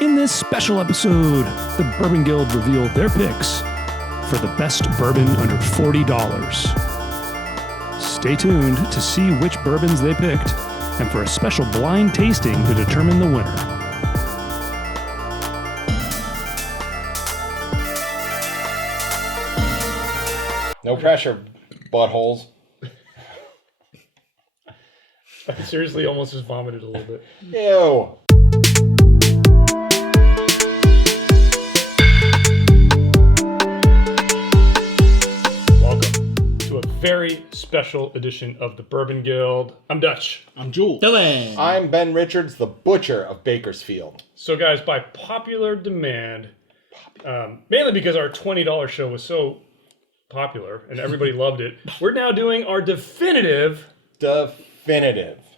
In this special episode, the Bourbon Guild revealed their picks for the best bourbon under $40. Stay tuned to see which bourbons they picked and for a special blind tasting to determine the winner. No pressure, buttholes. I seriously almost just vomited a little bit. Ew. Welcome to a very special edition of the Bourbon Guild. I'm Dutch. I'm Jules. Dillon. I'm Ben Richards, the butcher of Bakersfield. So guys, by popular demand, mainly because our $20 show was so popular and everybody loved it, we're now doing our definitive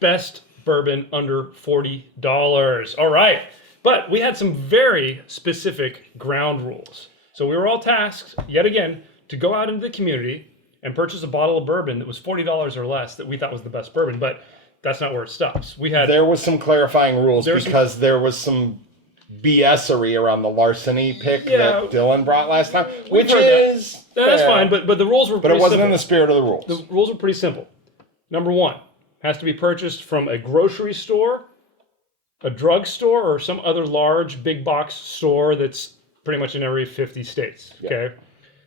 best bourbon under $40. All right. But we had some very specific ground rules. So we were all tasked, yet again, to go out into the community and purchase a bottle of bourbon that was $40 or less that we thought was the best bourbon. But that's not where it stops. There was some clarifying rules because there was some BS-ery around the larceny pick that Dillon brought last time, which is that's fine, but the rules were pretty simple. But it wasn't in the spirit of the rules. The rules were pretty simple. Number one, has to be purchased from a grocery store, a drugstore, or some other large big box store that's pretty much in every 50 states. Okay,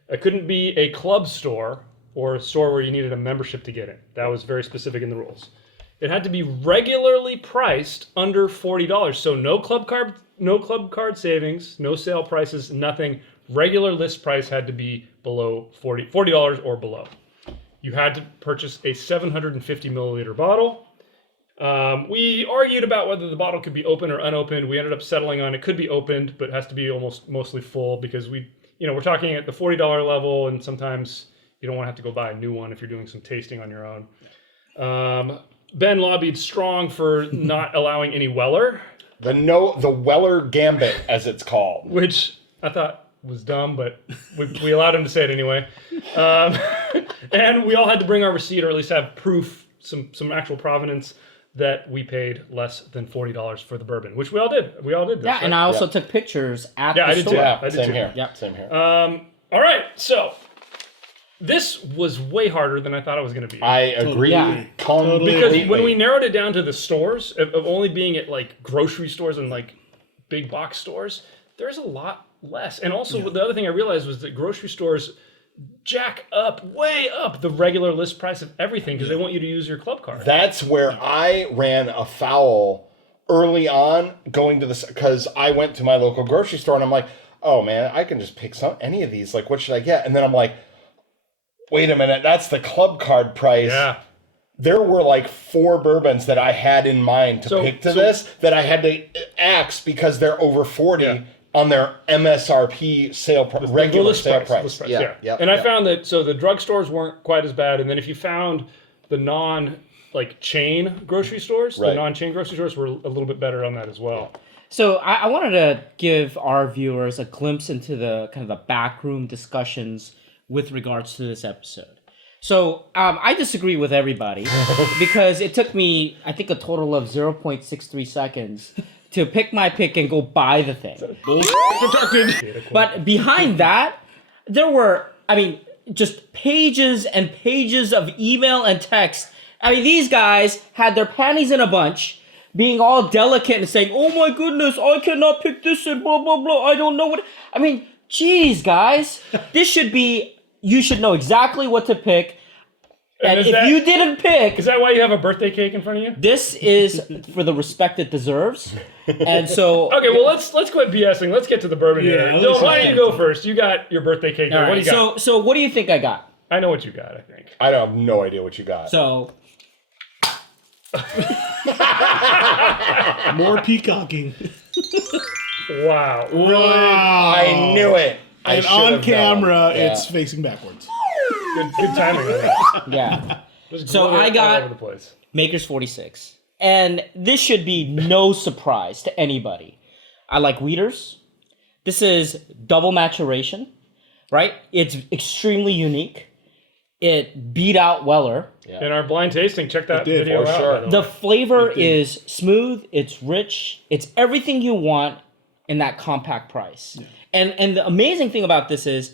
it couldn't be a club store or a store where you needed a membership to get in. That was very specific in the rules. It had to be regularly priced under $40. So no club card savings, no sale prices, nothing. Regular list price had to be below $40 or below. You had to purchase a 750 milliliter bottle. We argued about whether the bottle could be open or unopened. We ended up settling on it could be opened, but has to be mostly full because we're talking at the $40 level, and sometimes you don't want to have to go buy a new one if you're doing some tasting on your own. Ben lobbied strong for not allowing any Weller. The Weller Gambit, as it's called. Which I thought was dumb, but we allowed him to say it anyway. And we all had to bring our receipt, or at least have proof, some actual provenance, that we paid less than $40 for the bourbon, which we all did. We all did this. Yeah, and I also took pictures at the store. I did same too. here. Yeah. Same here. All right, so this was way harder than I thought it was going to be. I agree. Yeah. Because when we narrowed it down to the stores, of only being at like grocery stores and like big box stores, there's a lot less. And also the other thing I realized was that grocery stores jack way up the regular list price of everything because they want you to use your club card. That's where I ran afoul early on going to this, because I went to my local grocery store and I'm like, oh man, I can just pick any of these. Like, what should I get? And then I'm like, wait a minute, that's the club card price. Yeah. There were like 4 bourbons that I had in mind to pick this that I had to axe because they're over 40 on their MSRP sale price, regular sale price. List price. Yeah. And I found that, so the drugstores weren't quite as bad. And then if you found the chain grocery stores, the non-chain grocery stores were a little bit better on that as well. So I wanted to give our viewers a glimpse into the kind of the backroom discussions with regards to this episode. So I disagree with everybody because it took me, I think, a total of 0.63 seconds to pick my pick and go buy the thing. But behind that, there were, just pages and pages of email and text. These guys had their panties in a bunch, being all delicate and saying, oh my goodness, I cannot pick this and blah, blah, blah. I don't know what... geez, guys. You should know exactly what to pick. And if you didn't pick... Is that why you have a birthday cake in front of you? This is for the respect it deserves. And so... Okay, well, let's quit BSing. Let's get to the bourbon here. Dylan, why don't you go first? You got your birthday cake. Right. What do you got? So what do you think I got? I know what you got, I think. I have no idea what you got. So... More peacocking. Wow. I knew it. And on camera, it's facing backwards. Good timing on that. Yeah. So I got all over the place. Maker's 46. And this should be no surprise to anybody. I like wheaters. This is double maturation, right? It's extremely unique. It beat out Weller. Yeah. In our blind tasting, check that video out. Sure. The flavor is smooth. It's rich. It's everything you want in that compact price. Yeah. And the amazing thing about this is,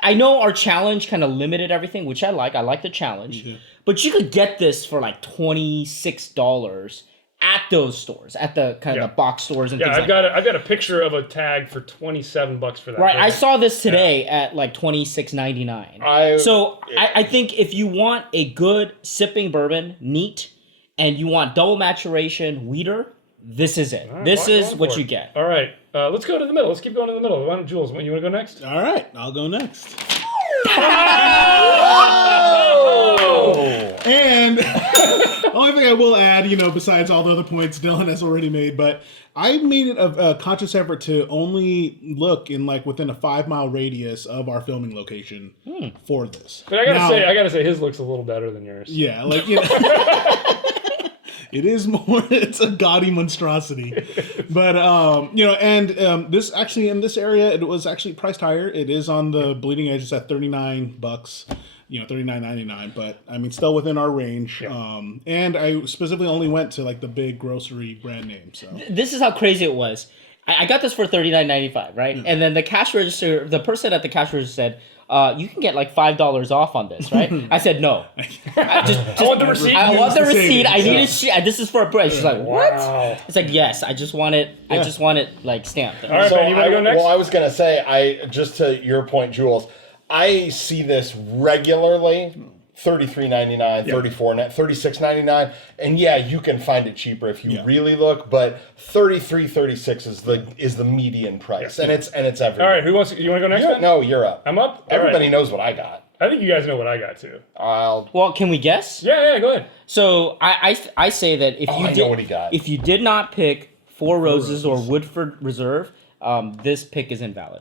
I know our challenge kind of limited everything, which I like. I like the challenge. Mm-hmm. But you could get this for like $26 at those stores, at the kind of the box stores and things like that. I've got a picture of a tag for $27 for that. Right, I saw this today at like $26.99. I think if you want a good sipping bourbon, neat, and you want double maturation wheater, this is it. Right, this is what you get. All right, let's go to the middle. Let's keep going to the middle. Why don't Jules, you want to go next? All right, I'll go next. And the only thing I will add, besides all the other points Dillon has already made, but I made it a conscious effort to only look in like within a 5-mile radius of our filming location for this. But I gotta say, his looks a little better than yours. Yeah, like it is more. It's a gaudy monstrosity, but this actually in this area it was actually priced higher. It is on the bleeding edge. It's at $39. $39.99, but I mean, still within our range. Yeah. And I specifically only went to like the big grocery brand name. So this is how crazy it was. I got this for $39.95, right? Mm. And then the cash register, the person at the cash register said, "You can get like $5 off on this, right?" I said, "No, I want the receipt. I want the receipt. I need it. This is for a price." She's like, "What?" Wow. It's like, "Yes, I just want it. Yeah. I just want it like stamped." All right, so you want to go next? Well, I was gonna say, just to your point, Jules, I see this regularly. $33.99, $36.99, and yeah, you can find it cheaper if you really look, but $33.36 is the median price, and it's everywhere. All right, you want to go next? No, you're up. I'm up. Everybody knows what I got. I think you guys know what I got too. Well, can we guess? Yeah, go ahead. So I say that if you did not pick Four Roses or Woodford Reserve, this pick is invalid.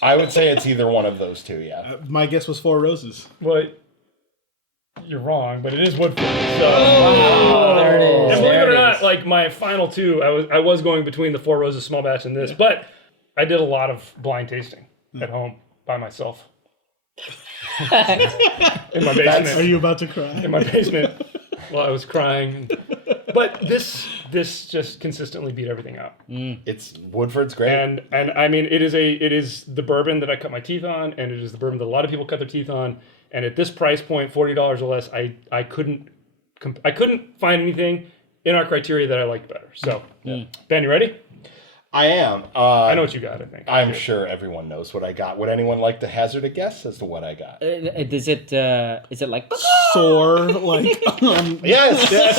I would say it's either one of those two. Yeah. My guess was Four Roses. Well, you're wrong, but it is Woodford. So. There it is. And believe it or not, like my final two, I was going between the Four Roses small batch and this, but I did a lot of blind tasting at home by myself. In my basement. Are you about to cry? In my basement while I was crying. But this just consistently beat everything out. It's Woodford's great. And I mean it is the bourbon that I cut my teeth on, and it is the bourbon that a lot of people cut their teeth on. And at this price point, $40 or less, I couldn't find anything in our criteria that I liked better. So, Ben, you ready? I am. I know what you got, I think. I'm sure everyone knows what I got. Would anyone like to hazard a guess as to what I got? Is it like sore? Like yes. Yes.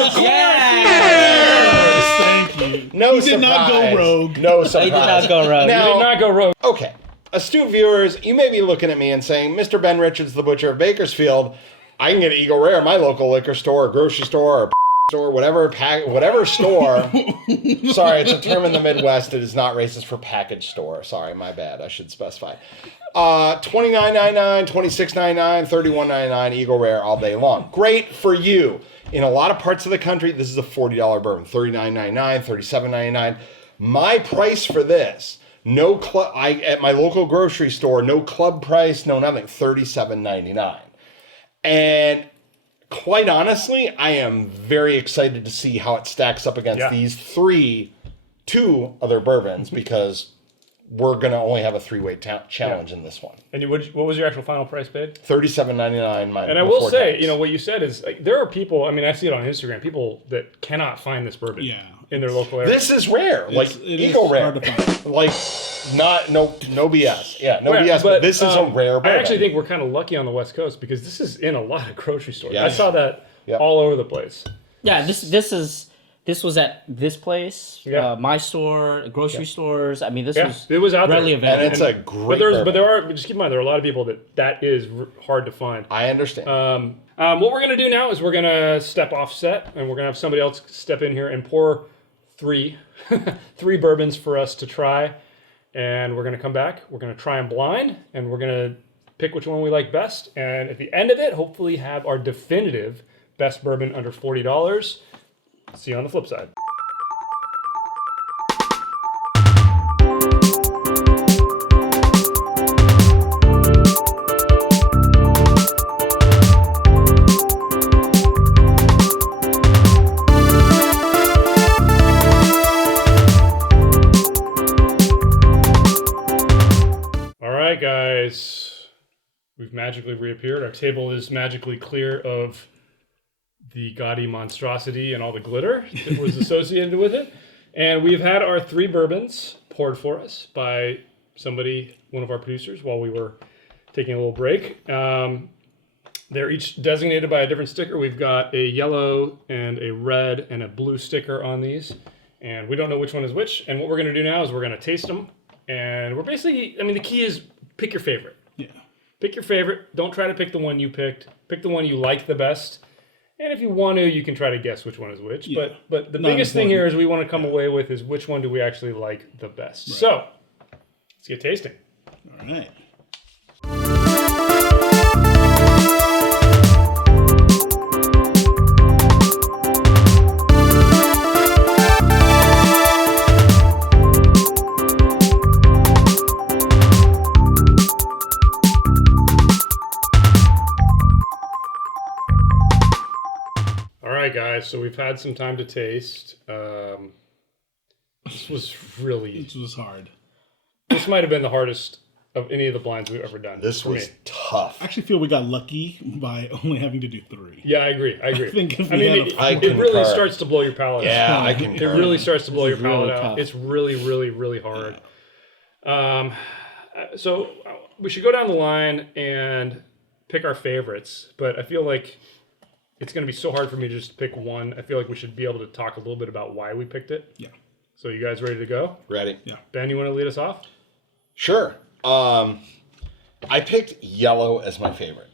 Thank you. No he surprise. Did not go rogue. No surprise. He did not go rogue. Now, he did not go rogue. Okay. Astute viewers, you may be looking at me and saying, Mr. Ben Richards, the butcher of Bakersfield, I can get Eagle Rare at my local liquor store, or grocery store, or store, whatever store. Sorry, it's a term in the Midwest. It is not racist for package store. Sorry, my bad. I should specify. $29.99, $26.99, $31.99, Eagle Rare all day long. Great for you. In a lot of parts of the country, this is a $40 bourbon. $39.99, $37.99. My price for this, at my local grocery store, no club price, no nothing, $37.99. And quite honestly, I am very excited to see how it stacks up against these two other bourbons, because we're going to only have a 3-way challenge in this one. And what was your actual final price paid? $37.99. And I will say, what you said is, like, there are people, I mean, I see it on Instagram, people that cannot find this bourbon in their local area. This is rare. It Eagle Rare. Like, no BS. Yeah, no BS, but this is a rare bourbon. I actually think we're kind of lucky on the West Coast, because this is in a lot of grocery stores. Yes. I saw that all over the place. Yeah, this was at this place, my store, grocery stores. I mean, it was out readily there. available. And it's a great bourbon. But there are, just keep in mind, there are a lot of people that is hard to find. I understand. What we're going to do now is we're going to step off set, and we're going to have somebody else step in here and pour three bourbons for us to try. And we're going to come back. We're going to try them blind, and we're going to pick which one we like best. And at the end of it, hopefully have our definitive best bourbon under $40. See you on the flip side. guys, we've magically reappeared. Our table is magically clear of the gaudy monstrosity and all the glitter that was associated with it. And we've had our 3 bourbons poured for us by somebody, one of our producers, while we were taking a little break. They're each designated by a different sticker. We've got a yellow and a red and a blue sticker on these. And we don't know which one is which. And what we're going to do now is we're going to taste them. And we're basically, I mean, the key is pick your favorite. Yeah. Pick your favorite. Don't try to pick the one you picked. Pick the one you like the best. And if you want to, you can try to guess which one is which. Yeah. But the Not biggest thing important. here is we want to come away with is which one do we actually like the best. Right. So, let's get tasting. All right. All right, guys. So we've had some time to taste. This was really... This was hard. This might have been the hardest of any of the blinds we've ever done. This for was me. tough. I actually feel we got lucky by only having to do 3. Yeah, I agree. I think if I we mean, had it, a- I it really concur. starts to blow your palate out. Yeah, I It can. It really starts to blow your is really palate out. tough. It's really, really, really hard. So we should go down the line and pick our favorites, but I feel like it's going to be so hard for me to just pick one. I feel like we should be able to talk a little bit about why we picked it. Yeah. So you guys ready to go? Ready? Yeah. Ben, you want to lead us off? Sure. I picked yellow as my favorite.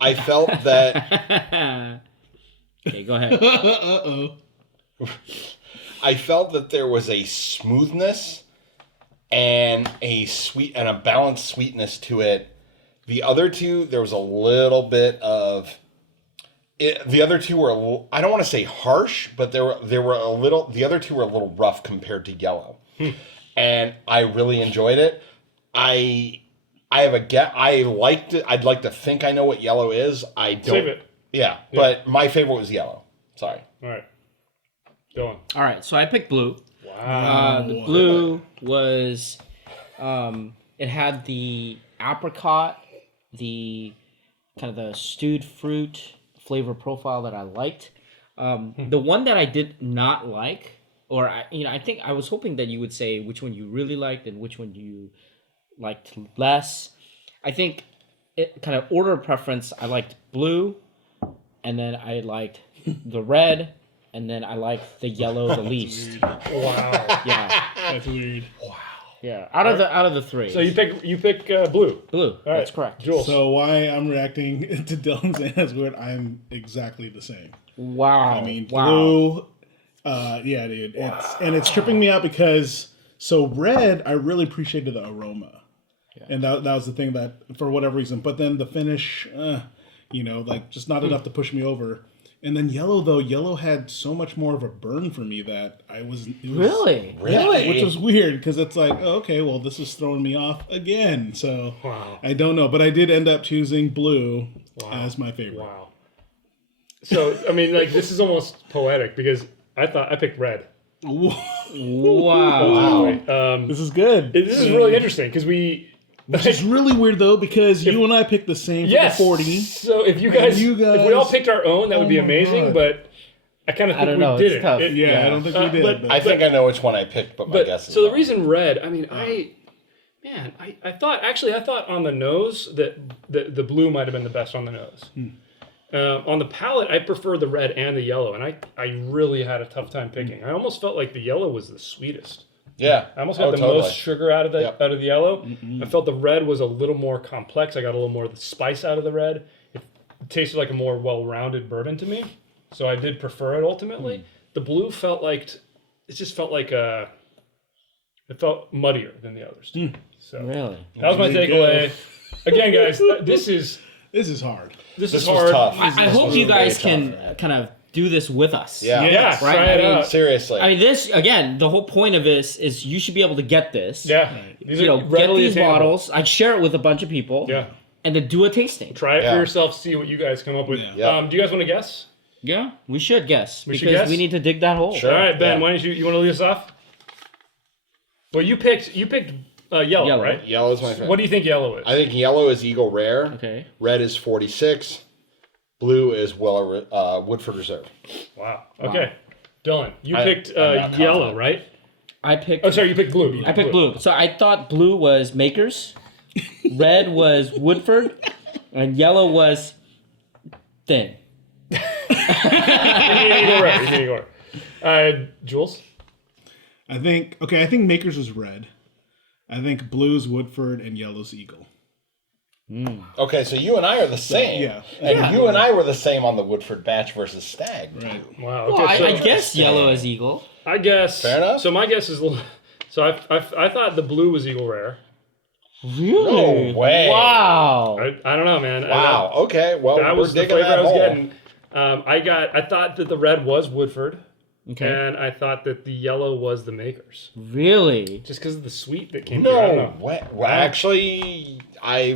I felt that Okay, go ahead. Uh-oh. I felt that there was a smoothness and a balanced sweetness to it. The other two, there was a little bit of it. The other two were I don't want to say harsh, but there were a little. The other two were a little rough compared to yellow, and I really enjoyed it. I have I liked it. I'd like to think I know what yellow is. I don't. Save it. Yeah, but my favorite was yellow. Sorry. All right. Dylan. All right, so I picked blue. Wow. The blue was, it had the apricot, the kind of the stewed fruit flavor profile that I liked. The one that I did not like, or I think I was hoping that you would say which one you really liked and which one you liked less. I think it kind of order of preference. I liked blue, and then I liked the red, and then I liked the yellow the least. Wow. Yeah, That's weird. yeah. Out of the 3. So you pick blue. blue. All That's right. correct. Jules. So why I'm reacting to Dylan's and as weird, I'm exactly the same. Wow. I mean, wow. blue, yeah, dude. It's tripping me out because red, I really appreciated the aroma. And that was the thing that, for whatever reason, but then the finish, just not enough to push me over. And then yellow had so much more of a burn for me that it was Really? yeah, which was weird because it's like, oh, okay, well, this is throwing me off again. So Wow. I don't know, but I did end up choosing blue as my favorite. Wow. So I mean, like, this is almost poetic because I picked red. Wow. This is good. This is really interesting because It's really weird though because you and I picked the same for the 40. So if if we all picked our own, that would be Oh my amazing. God. But I kind of think don't we know, did it's it. tough. Yeah, I don't think we did. but- I think I know which one I picked, but my guess is so the wrong. reason red, I mean, I thought on the nose that the blue might have been the best on the nose. On the palate, I prefer the red and the yellow, and I really had a tough time picking. I almost felt like the yellow was the sweetest. Yeah. I almost got the totally. most sugar out of the Yep. out of the yellow. I felt the red was a little more complex. I got a little more of the spice out of the red. It tasted like a more well-rounded bourbon to me, so I did prefer it ultimately. The blue felt like it felt muddier than the others. So Really? that was my There you go. takeaway. Again, guys, this is hard. this This is was hard. tough. I hope you guys can kind of do this with us. Yeah. Yeah, Yes. try Right, it I mean, out. Seriously. I mean, this again. The whole point of this is you should be able to get this. Yeah, these You are know, get readily these attainable. bottles. I'd share it with a bunch of people. Yeah, And then do a tasting. try it Yeah. for yourself. See what you guys come up with. Yeah. Do you guys want to guess? Yeah, we should guess We should because guess? we need to dig that hole. Sure. All right, Ben. Yeah. Why don't you want to lead us off? Well, you picked Yellow, Yellow. right? Yellow is my favorite. What do you think yellow is? I think yellow is Eagle Rare. Okay. Red is 46. Blue is Woodford Reserve. Wow. Okay. Dillon, you I'm picked not yellow, confident. right? I picked. Oh, sorry, you picked blue. I picked blue. So I thought blue was Makers, red was Woodford, and yellow was Thin. You mean Eagle Rare. You mean Eagle Rare. Jules? I think Makers is red. I think blue's Woodford and yellow's Eagle. Okay, so you and I are the same. Yeah. And you and I were the same on the Woodford Batch versus Stag. Right. Wow. Well, Okay, so I guess yellow is Eagle. I guess. Fair enough. So my guess is. So I thought the blue was Eagle Rare. Really? No way. Wow. I don't know, man. Wow. Okay. Well, That was we're the digging flavor that I was hole. getting. I thought that the red was Woodford, Okay. and I thought that the yellow was the Makers, Really? just because of the sweet that came through. I don't No know. way. Well, actually, I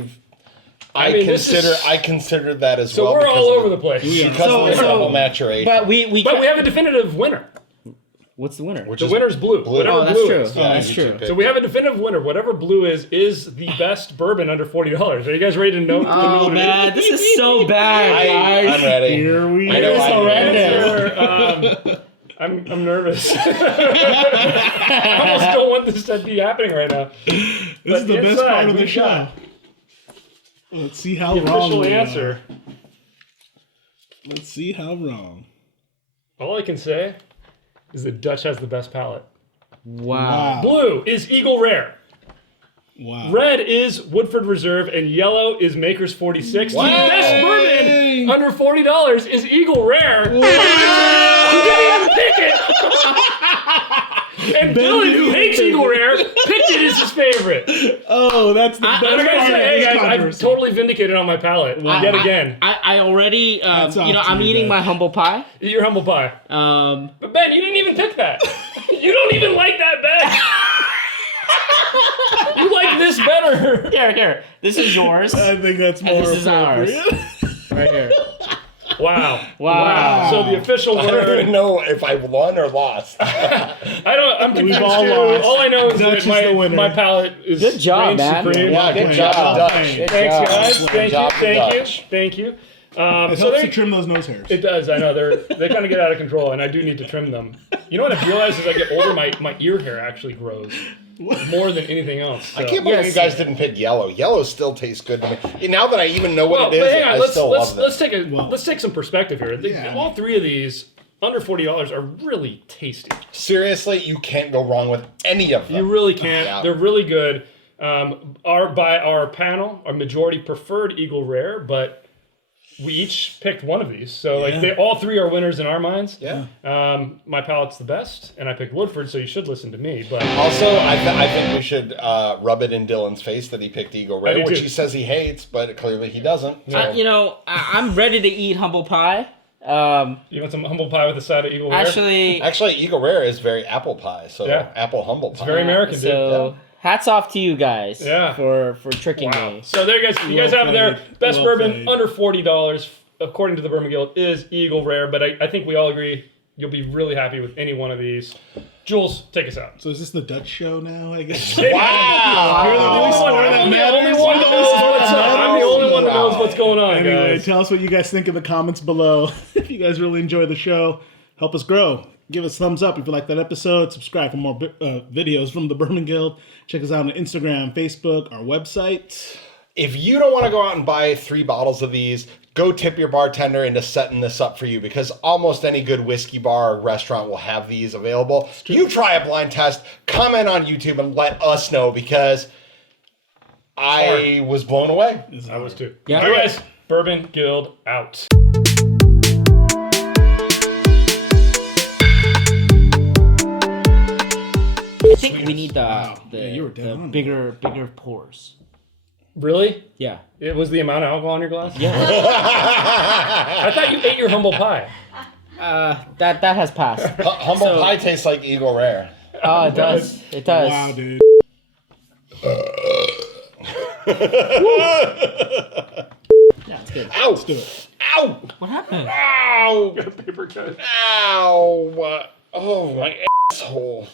mean, this is- considered that as So well. we're because all of over the place. Because So- of the so- double maturation. But we But we have a definitive winner. What's the winner? Which The is winner's blue. Whatever Oh, that's blue true. is. Yeah, That's you true. two pick. So we have a definitive winner. Whatever blue is the best bourbon under $40. Are you guys ready to know? Oh man, this is so bad, I'm guys. ready. Here we I know go. I horrendous. I'm nervous. I almost don't want this to be happening right now. This is the best inside, part of the we've show. got Let's see how The wrong official we answer. are. Let's see how wrong. All I can say is that Dutch has the best palate. Wow. Blue is Eagle Rare. Wow. Red is Woodford Reserve, and yellow is Maker's 46. Wow. The best bourbon under $40 is Eagle Rare. You didn't even pick it. And Dylan, who hates Eagle Rare, picked it as his favorite. Oh, that's the best I'm part gonna of say, hey this guys, I'm controversy. totally vindicated on my palate yet again. I already, Hats off to I'm you, eating Dutch. my humble pie. Eat your humble pie. But Ben, you didn't even pick that. You don't even like that, Ben. You like this better. Here. This is yours. I think that's more And this is ours. appropriate. Right here. Wow. So the official I don't word. even know if I won or lost. I'm confused all too. lost. All I know is Dutch that is the winner. my palate is Good job, reigns man. supreme. Yeah, good Good job, job. Dutch. Good Thanks, job. guys. Good job, Dutch. Thank you. It So helps there, to trim those nose hairs. it does. I know they kind of get out of control, and I do need to trim them. You know what I've realized as I get older, my ear hair actually grows more than anything else. So. I can't believe you guys didn't pick yellow. Yellow still tastes good to me. Now that I even know what Well, it but is, hang on. I Let's still love let's take some perspective here. Yeah. All three of these under $40 are really tasty. Seriously, you can't go wrong with any of them. You really can't. Yeah. They're really good. By our panel, our majority preferred Eagle Rare, but we each picked one of these. So like all three are winners in our minds. Yeah. My palate's the best, and I picked Woodford, so you should listen to me. But Also, I think we should rub it in Dylan's face that he picked Eagle I do Rare, which too. he says he hates, but clearly he doesn't. So. I'm ready to eat humble pie. you want some humble pie with a side of Eagle Rare? Actually, Eagle Rare is very apple pie, so Yeah. apple humble pie. It's very American, dude. So hats off to you guys Yeah. for tricking Wow. me. So there you guys, you guys Well have it there. played. Best Well bourbon played. under $40, according to the Bourbon Guild, is Eagle Rare. But I think we all agree you'll be really happy with any one of these. Jules, take us out. So is this the Dutch show now, I guess? Wow! You're the only one that I'm the matters. only one that knows what's up. I'm the only one that knows what's going on, Anyway, guys. tell us what you guys think in the comments below. If you guys really enjoy the show, help us grow. Give us a thumbs up if you like that episode. Subscribe for more videos from the Bourbon Guild. Check us out on Instagram, Facebook, our website. If you don't want to go out and buy 3 bottles of these, go tip your bartender into setting this up for you, because almost any good whiskey bar or restaurant will have these available. You try a blind test, comment on YouTube, and let us know, because I was blown away. I was too. Yeah. All right, guys. Bourbon Guild out. I think we need the Yeah, you were dead the on. bigger pours. Really? Yeah. It was the amount of alcohol in your glass? Yeah. I thought you ate your humble pie. That has passed. Humble So- pie tastes like Eagle Rare. Oh, it does. It does. Wow, dude. Yeah, it's good. Ow! Let's do it. Ow! What happened? Ow! Paper cut. Ow! Oh, my asshole.